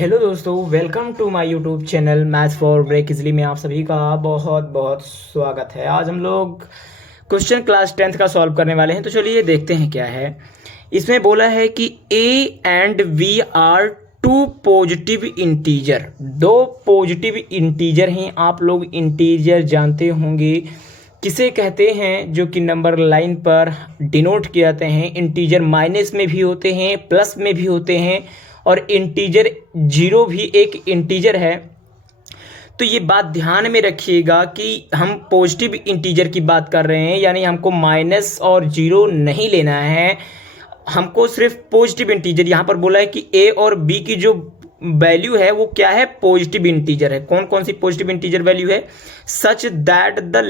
Hello दोस्तों, welcome to my YouTube channel maths for break easily में आप सभी का बहुत बहुत स्वागत है। आज हम लोग क्वेश्चन क्लास 10th का सॉल्व करने वाले हैं। तो चलिए देखते हैं क्या है। इसमें बोला है कि A and B are two positive integer. दो पॉजिटिव इंटीजर हैं। आप लोग इंटीजर जानते होंगे किसे कहते हैं, जो कि नंबर लाइन पर डिनोट किए जाते हैं। इंटीजर माइनस में भी होते हैं, प्लस में भी होते हैं, और इंटीजर जीरो भी एक इंटीजर है। तो ये बात ध्यान में रखिएगा कि हम पॉजिटिव इंटीजर की बात कर रहे हैं, यानी हमको माइनस और जीरो नहीं लेना है, हमको सिर्फ पॉजिटिव इंटीजर। यहाँ पर बोला है कि ए और बी की जो वैल्यू है वो क्या है, पॉजिटिव इंटीजर है। कौन कौन सी पॉजिटिव इंटीजर वैल्यू है? सच दैट द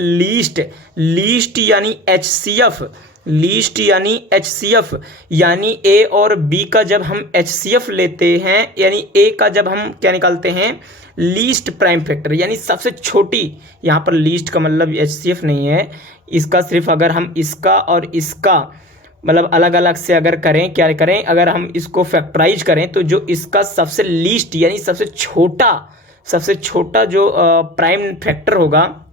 लीस्ट यानी HCF, लीस्ट यानी HCF, यानी ए और बी का जब हम HCF लेते हैं, यानी ए का जब हम क्या निकालते हैं, लीस्ट प्राइम फैक्टर, यानी सबसे छोटी। यहाँ पर लीस्ट का मतलब HCF नहीं है, इसका सिर्फ अगर हम इसका और इसका मतलब अलग अलग से अगर करें, क्या करें, अगर हम इसको फैक्टराइज करें तो जो इसका सबसे लीस्ट यानी सबसे छोटा जो प्राइम फैक्टर होगा,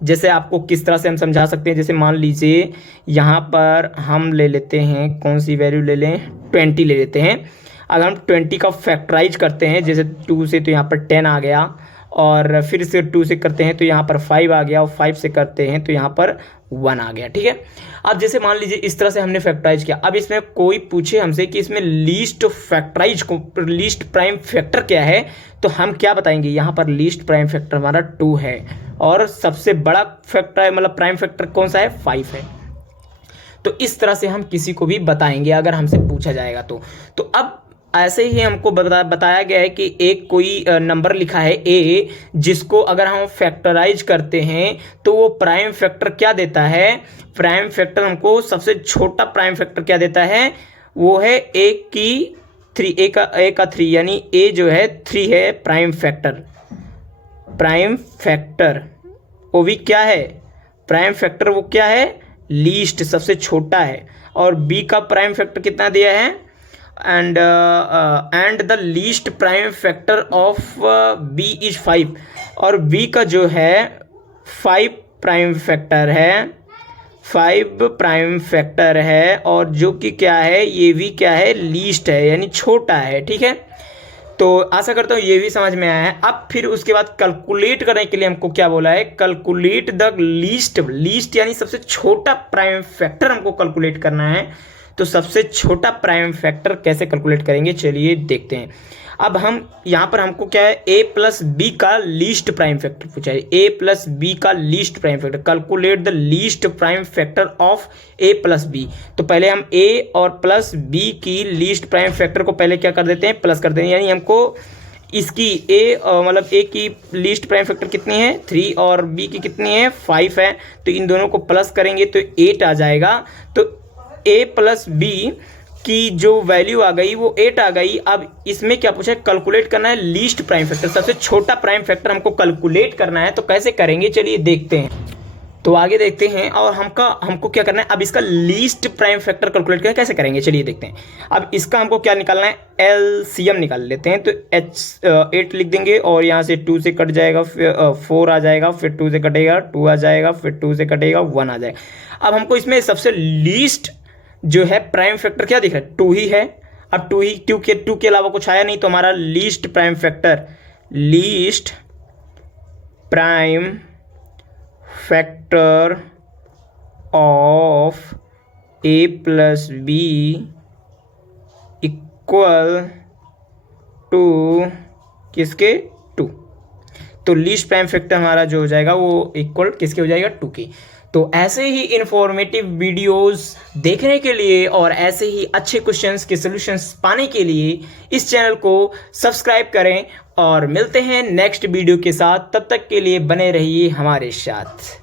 जैसे आपको किस तरह से हम समझा सकते हैं। जैसे मान लीजिए यहाँ पर हम ले लेते हैं, कौन सी वैल्यू ले लें, 20 ले लेते हैं। अगर हम 20 का फैक्टराइज करते हैं, जैसे 2 से तो यहाँ पर 10 आ गया, और फिर से 2 से करते हैं तो यहाँ पर 5 आ गया, और 5 से करते हैं तो यहाँ पर 1 आ गया। ठीक है। अब जैसे मान लीजिए इस तरह से हमने फैक्टराइज किया। अब इसमें कोई पूछे हमसे कि इसमें लीस्ट प्राइम फैक्टर क्या है, तो हम क्या बताएंगे, यहाँ पर लीस्ट प्राइम फैक्टर हमारा 2 है, और सबसे बड़ा फैक्टर मतलब प्राइम फैक्टर कौन सा है, 5 है। तो इस तरह से हम किसी को भी बताएंगे अगर हमसे पूछा जाएगा तो अब ऐसे ही हमको बताया गया है कि एक कोई नंबर लिखा है ए, जिसको अगर हम फैक्टराइज करते हैं तो वो प्राइम फैक्टर क्या देता है, प्राइम फैक्टर हमको सबसे छोटा प्राइम फैक्टर क्या देता है, वो है ए का 3, यानी ए जो है 3 है प्राइम फैक्टर। वो भी क्या है, प्राइम फैक्टर वो क्या है, लीस्ट सबसे छोटा है। और बी का प्राइम फैक्टर कितना दिया है, and the least prime factor of B is 5, और बी का जो है 5 प्राइम फैक्टर है, और जो कि क्या है, ये भी क्या है, लीस्ट है, यानी छोटा है। ठीक है। तो आशा करता हूँ ये भी समझ में आया है। अब फिर उसके बाद कैलकुलेट करने के लिए हमको क्या बोला है, कैलकुलेट द लीस्ट यानी सबसे छोटा प्राइम फैक्टर हमको कैलकुलेट करना है। तो सबसे छोटा प्राइम फैक्टर कैसे कैलकुलेट करेंगे, चलिए देखते हैं। अब हम यहाँ पर हमको क्या है, a प्लस बी का लीस्ट प्राइम फैक्टर पूछा है। a प्लस बी का least prime factor, calculate the least prime factor of a plus B. तो पहले हम a और प्लस b की लीस्ट प्राइम फैक्टर को पहले क्या कर देते हैं, प्लस कर देते हैं। यानी हमको इसकी मतलब a की लीस्ट प्राइम फैक्टर कितनी है, 3, और b की कितनी है, 5 है। तो इन दोनों को प्लस करेंगे तो 8 आ जाएगा। तो a प्लस बी की जो वैल्यू आ गई वो 8 आ गई। अब इसमें क्या पूछा है, कैलकुलेट करना है लीस्ट प्राइम फैक्टर, सबसे छोटा प्राइम फैक्टर हमको कैलकुलेट करना है। तो कैसे करेंगे, चलिए देखते हैं। तो आगे देखते हैं, और हमको क्या करना है, अब इसका लीस्ट प्राइम फैक्टर कैलकुलेट करना कैसे करेंगे, चलिए देखते हैं। अब इसका हमको क्या निकालना है, LCM निकाल लेते हैं। तो 8 लिख देंगे, और यहाँ से 2 से कट जाएगा, फिर 4 आ जाएगा, फिर 2 से कटेगा 2 आ जाएगा, फिर 2 से कटेगा 1 आ जाएगा। अब हमको इसमें सबसे लीस्ट जो है प्राइम फैक्टर क्या दिख रहा है, 2 ही है। अब 2 के अलावा कुछ आया नहीं, तो हमारा least prime factor of a plus B equal to किसके, 2। तो लीस्ट प्राइम फैक्टर हमारा जो हो जाएगा वो इक्वल किसके हो जाएगा, 2 के। तो ऐसे ही इंफॉर्मेटिव वीडियोस देखने के लिए और ऐसे ही अच्छे क्वेश्चंस के सॉल्यूशंस पाने के लिए इस चैनल को सब्सक्राइब करें, और मिलते हैं नेक्स्ट वीडियो के साथ। तब तक के लिए बने रहिए हमारे साथ।